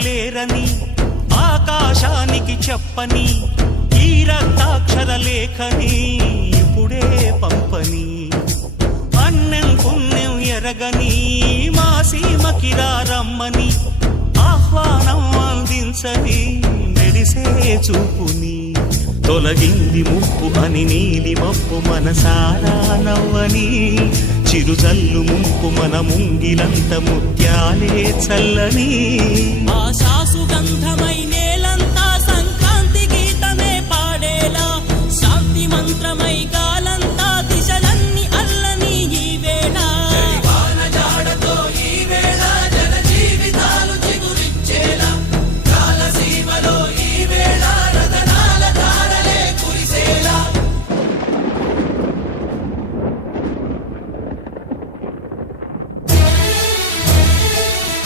చేరలేరని ఆకాశానికి చెప్పని ఈ రక్తాక్షర లేఖని ఇప్పుడే పంపని అన్నం పుణ్యం ఎరగని మా సీమకిరా రమ్మని ఆహ్వానం అందించని మెరిసే చూపుని తొలగింది ముప్పు అని నీలి మప్పు మనసారా నవ్వని చిరుజల్లు ముంపు మన ముంగిలంత ముత్యాలే చల్లని ఆశా సుగంధమై నేలంత